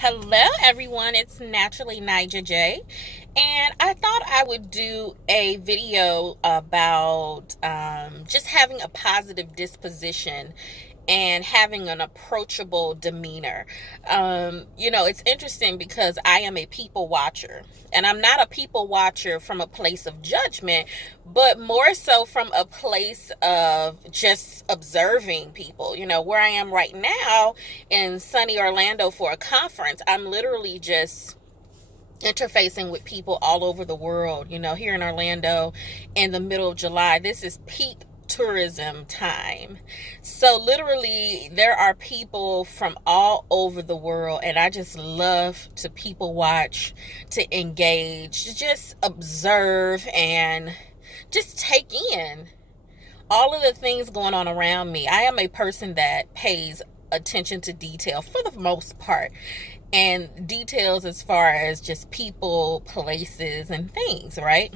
Hello, everyone. It's naturally Nija J, and I thought I would do a video about just having a positive disposition and having an approachable demeanor. It's interesting because I am a people watcher, and I'm not a people watcher from a place of judgment, but more so from a place of just observing people. Where I am right now in sunny Orlando for a conference, I'm literally just interfacing with people all over the world. Here in Orlando in the middle of July, this is peak tourism time. So literally there are people from all over the world, and I just love to people watch, to engage, to just observe and just take in all of the things going on around me. I am a person that pays attention to detail for the most part, and details as far as just people, places, and things, right?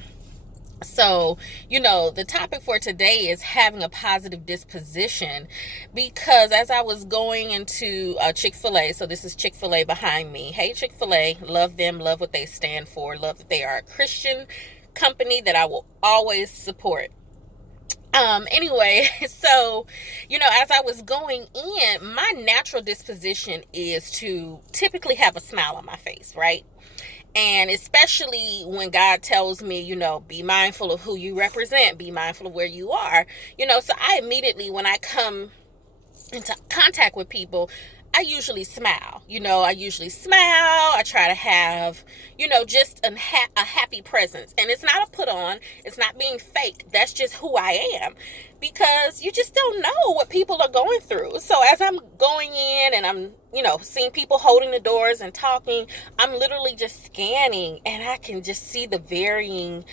So, the topic for today is having a positive disposition, because as I was going into Chick-fil-A, so this is Chick-fil-A behind me. Hey, Chick-fil-A, love them, love what they stand for, love that they are a Christian company that I will always support. Anyway, so, as I was going in, my natural disposition is to typically have a smile on my face, right? And especially when God tells me, be mindful of who you represent, be mindful of where you are, so I immediately, when I come into contact with people, I usually smile. I usually smile. I try to have, just a happy presence. And it's not a put on. It's not being fake. That's just who I am. Because you just don't know what people are going through. So as I'm going in and I'm, seeing people holding the doors and talking, I'm literally just scanning, and I can just see the varying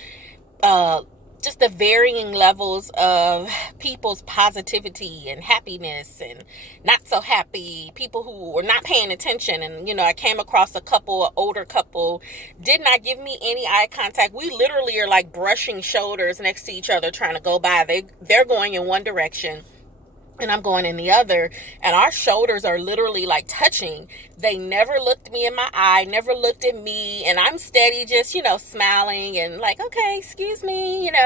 levels of people's positivity and happiness and not so happy, people who were not paying attention. And I came across an older couple, did not give me any eye contact. We literally are like brushing shoulders next to each other trying to go by. They're going in one direction and I'm going in the other, and our shoulders are literally like touching. They never looked me in my eye, never looked at me, and I'm steady just, smiling and like, okay, excuse me, and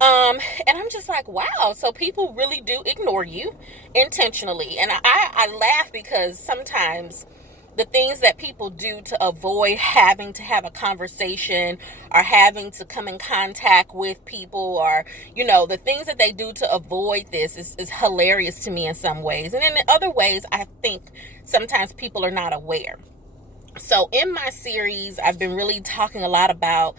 I'm just like, wow, so people really do ignore you intentionally. And I laugh because sometimes the things that people do to avoid having to have a conversation or having to come in contact with people, or the things that they do to avoid this is hilarious to me in some ways. And in other ways, I think sometimes people are not aware. So in my series, I've been really talking a lot about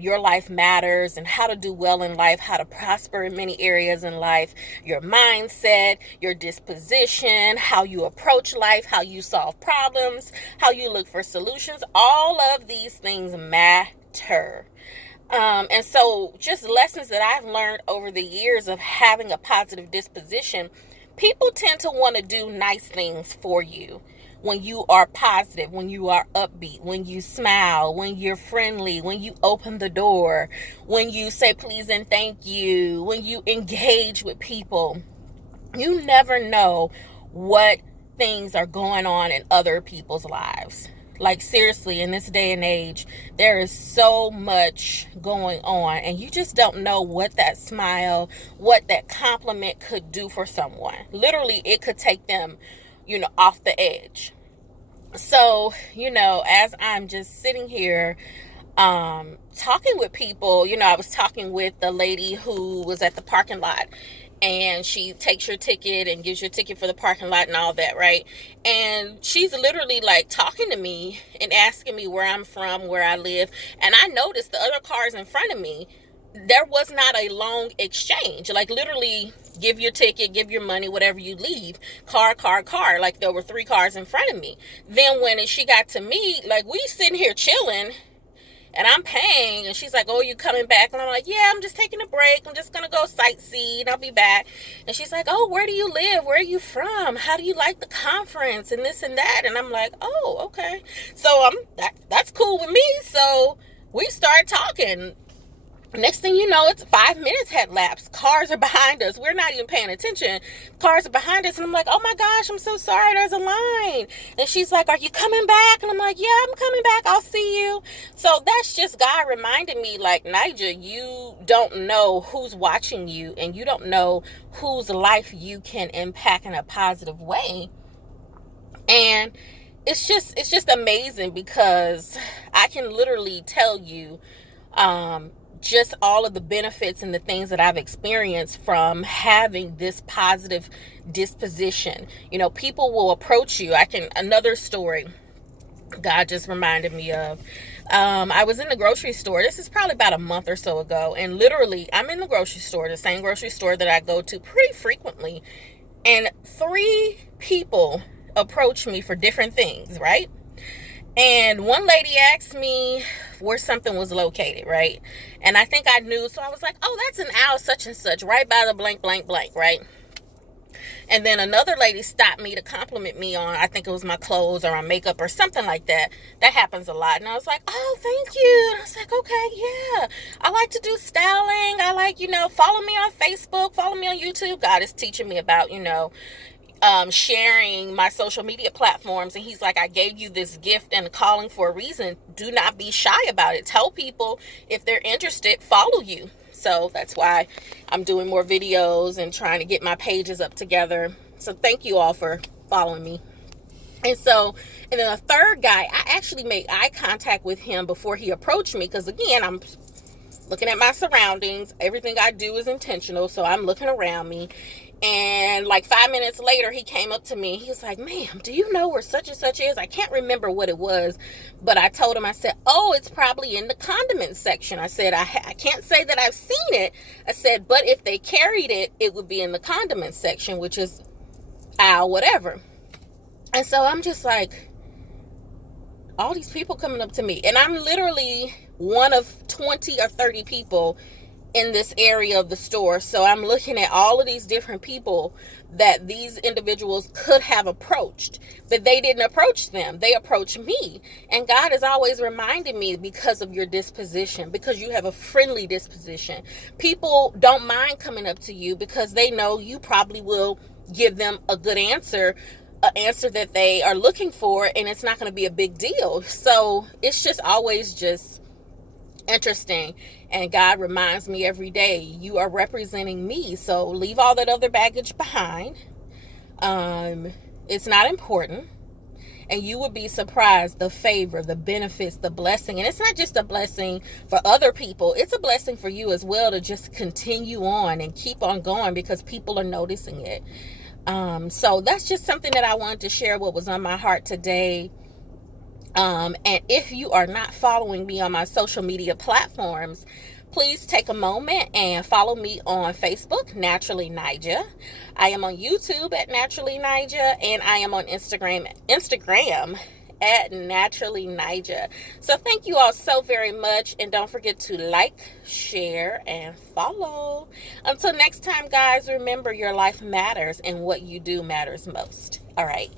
your life matters and how to do well in life, how to prosper in many areas in life, your mindset, your disposition, how you approach life, how you solve problems, how you look for solutions. All of these things matter. And so just lessons that I've learned over the years of having a positive disposition. People tend to want to do nice things for you when you are positive, when you are upbeat, when you smile, when you're friendly, when you open the door, when you say please and thank you, when you engage with people. You never know what things are going on in other people's lives. Like, seriously, in this day and age, there is so much going on, and you just don't know what that smile, what that compliment could do for someone. Literally, it could take them, off the edge. So, as I'm just sitting here, talking with people, I was talking with the lady who was at the parking lot, and she takes your ticket and gives your ticket for the parking lot and all that, right? And she's literally like talking to me and asking me where I'm from, where I live. And I noticed the other cars in front of me, there was not a long exchange. Like, literally, give your ticket, give your money, whatever, you leave. Car. Like, there were 3 cars in front of me. Then when she got to me, like, we sitting here chilling, and I'm paying, and she's like, oh, you coming back? And I'm like, yeah, I'm just taking a break. I'm just going to go sightsee, and I'll be back. And she's like, oh, where do you live? Where are you from? How do you like the conference? And this and that. And I'm like, oh, okay. So that's cool with me. So we start talking. Next thing you know, it's 5 minutes had lapsed. Cars are behind us. We're not even paying attention. Cars are behind us. And I'm like, oh my gosh, I'm so sorry. There's a line. And she's like, are you coming back? And I'm like, yeah, I'm coming back. I'll see you. So that's just God reminding me, like, Nigel, you don't know who's watching you, and you don't know whose life you can impact in a positive way. And it's just amazing, because I can literally tell you, just all of the benefits and the things that I've experienced from having this positive disposition. You know, people will approach you. Another story God just reminded me of. I was in the grocery store. This is probably about a month or so ago. And literally, I'm in the grocery store, the same grocery store that I go to pretty frequently. And 3 people approached me for different things, right? And one lady asked me where something was located, right? And I think I knew, so I was like, oh, that's an aisle such and such, right by the blank, blank, blank, right? And then another lady stopped me to compliment me on, I think it was my clothes or my makeup or something like that. That happens a lot. And I was like, oh, thank you. And I was like, okay, yeah. I like to do styling. I like, follow me on Facebook, follow me on YouTube. God is teaching me about, sharing my social media platforms. And he's like, I gave you this gift and calling for a reason. Do not be shy about it. Tell people if they're interested, follow you. So that's why I'm doing more videos and trying to get my pages up together. So thank you all for following me. And then a third guy, I actually made eye contact with him before he approached me, because again, I'm looking at my surroundings. Everything I do is intentional. So I'm looking around me. And like 5 minutes later, he came up to me. He was like, ma'am, do you know where such and such is? I can't remember what it was, but I told him, I said, oh, it's probably in the condiment section. I said, I can't say that I've seen it. I said, but if they carried it, it would be in the condiment section, which is aisle whatever. And so I'm just like, all these people coming up to me. And I'm literally one of 20 or 30 people in this area of the store. So I'm looking at all of these different people that these individuals could have approached, but they didn't approach them. They approached me. And God is always reminding me, because of your disposition, because you have a friendly disposition. People don't mind coming up to you because they know you probably will give them a good answer, an answer that they are looking for, and it's not going to be a big deal. So it's just always just interesting. And God reminds me every day, you are representing me, so leave all that other baggage behind. It's not important. And you would be surprised the favor, the benefits, the blessing. And it's not just a blessing for other people, it's a blessing for you as well, to just continue on and keep on going, because people are noticing it. So that's just something that I wanted to share, what was on my heart today. And if you are not following me on my social media platforms, please take a moment and follow me on Facebook, Naturally Nija. I am on YouTube at Naturally Nija, and I am on Instagram at Naturally Nija. So thank you all so very much, and don't forget to like, share, and follow. Until next time, guys, remember your life matters, and what you do matters most. All right.